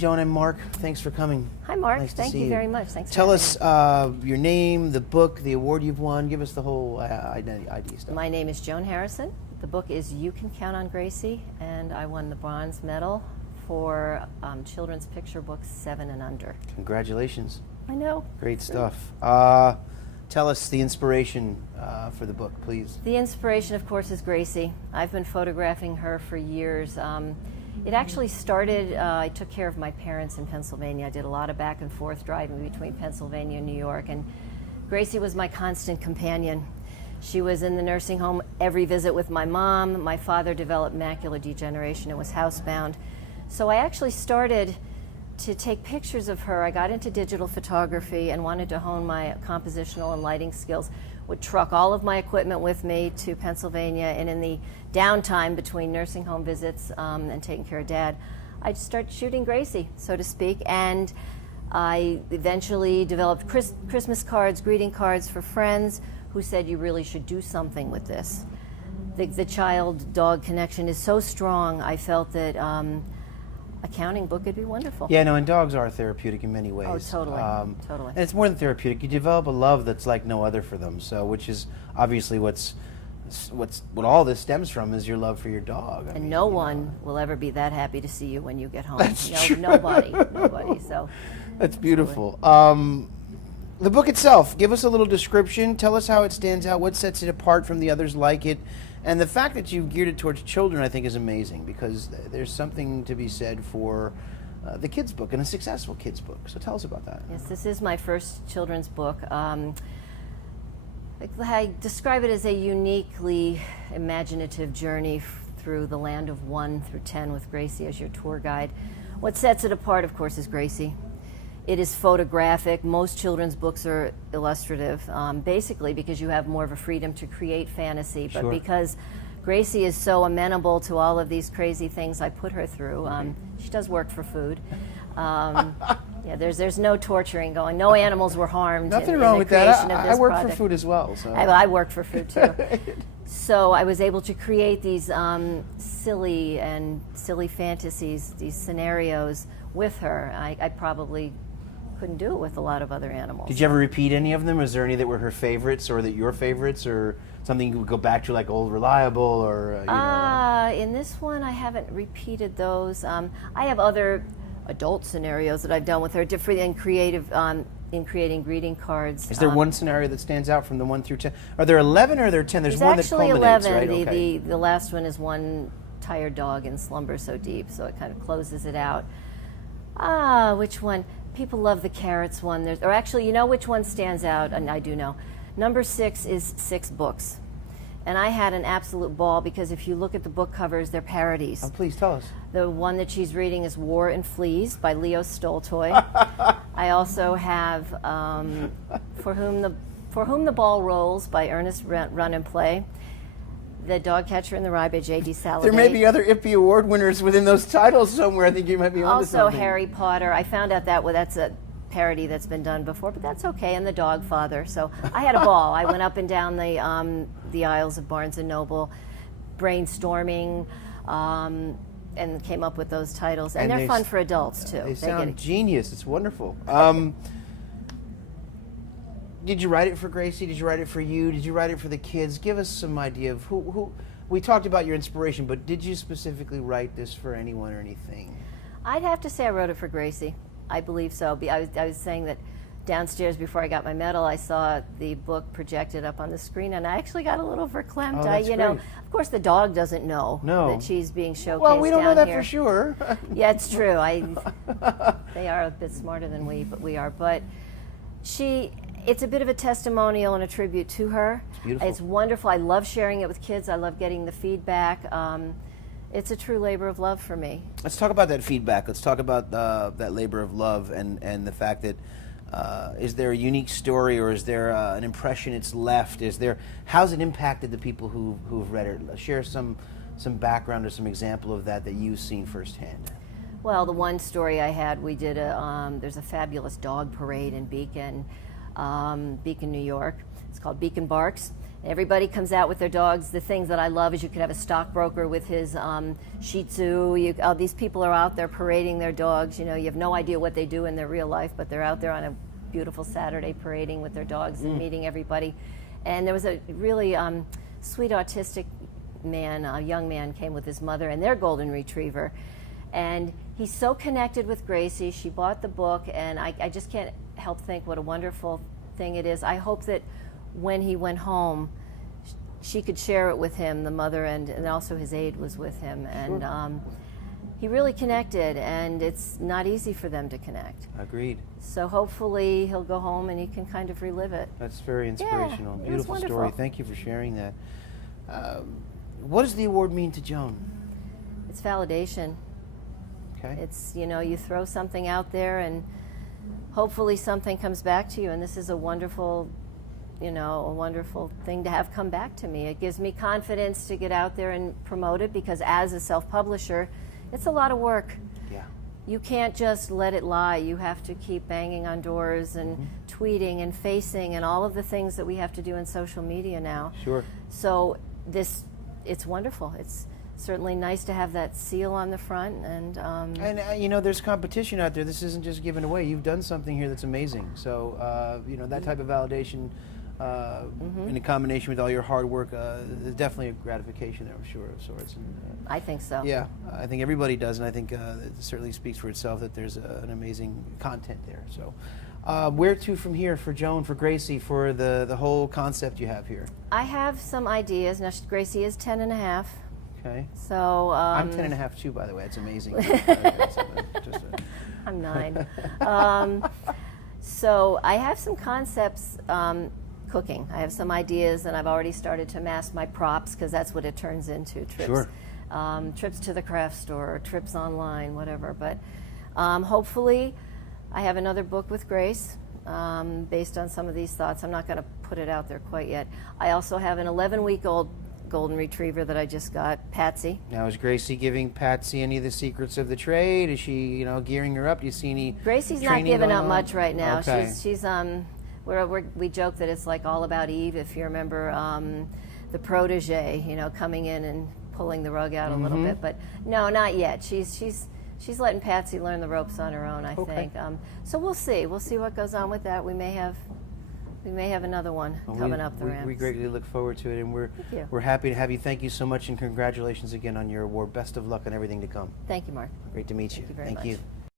Joan and Mark. Thanks for coming. Hi, Mark. Nice to Thank see you very much. Thanks Tell for us your name, the book, the award you've won. Give us the whole ID stuff. My name is Joan Harrison. The book is You Can Count on Gracie, and I won the bronze medal for children's picture books 7 and under. Congratulations. I know. Great stuff. Tell us the inspiration for the book, please. The inspiration, of course, is Gracie. I've been photographing her for years. It actually started, I took care of my parents in Pennsylvania. I did a lot of back and forth driving between Pennsylvania and New York, and Gracie was my constant companion. She was in the nursing home every visit with my mom. My father developed macular degeneration and was housebound. So I actually started to take pictures of her. I got into digital photography and wanted to hone my compositional and lighting skills. Would truck all of my equipment with me to Pennsylvania, and in the downtime between nursing home visits and taking care of Dad, I'd start shooting Gracie, so to speak, and I eventually developed Christmas cards, greeting cards for friends who said, you really should do something with this. The child-dog connection is so strong, I felt that a counting book would be wonderful. Yeah, no, and dogs are therapeutic in many ways. Oh, totally, totally. And it's more than therapeutic. You develop a love that's like no other for them. So, which is obviously what all this stems from is your love for your dog. And no one will ever be that happy to see you when you get home. That's true. Nobody. So that's beautiful. The book itself, give us a little description. Tell us how it stands out. What sets it apart from the others like it? And the fact that you've geared it towards children, I think, is amazing, because there's something to be said for the kids' book, and a successful kids' book. So tell us about that. Yes, this is my first children's book. I describe it as a uniquely imaginative journey through the land of 1 through 10 with Gracie as your tour guide. What sets it apart, of course, is Gracie. It is photographic. Most children's books are illustrative, basically because you have more of a freedom to create fantasy, but Sure. because Gracie is so amenable to all of these crazy things I put her through. She does work for food. Yeah, there's no torturing going. No animals were harmed. Nothing in wrong the with that. creation of this I work product. for food as well. So I worked for food too. So I was able to create these silly fantasies, these scenarios with her. I probably couldn't do it with a lot of other animals. Did you ever repeat any of them? Was there any that were her favorites, or that your favorites, or something you would go back to, like Old Reliable, or in this one, I haven't repeated those. I have other adult scenarios that I've done with her, different and creative in creating greeting cards. Is there one scenario that stands out from the 1 through 10? Are there 11 or are there 10? There's one that actually culminates, 11. right? Okay. The last one is one tired dog in slumber so deep, so it kind of closes it out. Which one? People love the carrots one. Or actually, you know which one stands out, and I do know. Number 6 is 6 books. And I had an absolute ball, because if you look at the book covers, they're parodies. Oh, please tell us. The one that she's reading is War and Fleas by Leo Stoltoy. I also have For Whom the Ball Rolls by Ernest Run and Play. The Dog Catcher in the Rye by J.D. Saladin. There may be other Ippy Award winners within those titles somewhere. I think you might be onto Also something. Harry Potter. I found out that's a parody that's been done before, but that's okay. And The Dog Father. So I had a ball. I went up and down the aisles of Barnes & Noble, brainstorming, and came up with those titles. And they're fun for adults, too. They sound genius. It's wonderful. Did you write it for Gracie? Did you write it for you? Did you write it for the kids? Give us some idea of who. We talked about your inspiration, but did you specifically write this for anyone or anything? I'd have to say I wrote it for Gracie. I believe so. I was saying that downstairs before I got my medal, I saw the book projected up on the screen, and I actually got a little verklempt. Oh, that's great. Of course, the dog doesn't know that she's being showcased. Well, we don't know down that here. for sure. Yeah, it's true. They are a bit smarter than we are, but it's a bit of a testimonial and a tribute to her. It's beautiful. It's wonderful. I love sharing it with kids. I love getting the feedback. It's a true labor of love for me. Let's talk about that feedback. Let's talk about that labor of love and the fact that is there a unique story, or is there an impression it's left? How's it impacted the people who've read it? Share some background or some example of that you've seen firsthand. Well, the one story I had, we did there's a fabulous dog parade in Beacon, New York. It's called Beacon Barks, Everybody comes out with their dogs. The things that I love is you could have a stockbroker with his Shih Tzu. These people are out there parading their dogs. You have no idea what they do in their real life, but they're out there on a beautiful Saturday parading with their dogs and meeting everybody. And there was a really sweet autistic man, a young man, came with his mother and their golden retriever. And he's so connected with Gracie. She bought the book, and I just can't help think what a wonderful thing it is. I hope that when he went home, she could share it with him, the mother, and also his aide was with him. And he really connected, and it's not easy for them to connect. Agreed. So hopefully he'll go home and he can kind of relive it. That's very inspirational. Yeah, Beautiful story. Thank you for sharing that. What does the award mean to Joan? It's validation. Okay. It's, you throw something out there and hopefully something comes back to you, and this is a wonderful thing to have come back to me. It gives me confidence to get out there and promote it, because as a self-publisher, it's a lot of work. Yeah. You can't just let it lie. You have to keep banging on doors and tweeting and facing and all of the things that we have to do in social media now. Sure. So it's wonderful. It's certainly nice to have that seal on the front, and there's competition out there. This isn't just given away. You've done something here that's amazing. So that type of validation, in a combination with all your hard work, is definitely a gratification there, I'm sure, of sorts. And, I think so. yeah, I think everybody does, and I think it certainly speaks for itself that there's an amazing content there. So, where to from here for Joan, for Gracie, for the whole concept you have here? I have some ideas. Now, Gracie is 10 and a half. Okay. So I'm 10 and a half too, by the way. It's amazing. I'm 9. So I have some concepts cooking. I have some ideas, and I've already started to amass my props, because that's what it turns into, trips. Sure. Trips to the craft store, trips online, whatever. But hopefully I have another book with Grace based on some of these thoughts. I'm not going to put it out there quite yet. I also have an 11-week-old golden retriever that I just got, Patsy. Now, is Gracie giving Patsy any of the secrets of the trade? Is she, gearing her up? Do you see any Gracie's not training giving going up on? much right now. Okay. She's we joke that it's like All About Eve, if you remember the protege, coming in and pulling the rug out a little bit. But no, not yet. She's letting Patsy learn the ropes on her own, I think. So we'll see. We'll see what goes on with that. We may have another one coming up the ramp. We greatly look forward to it, and we're happy to have you. Thank you so much, and congratulations again on your award. Best of luck on everything to come. Thank you, Mark. Great to meet you. Thank you very much. You.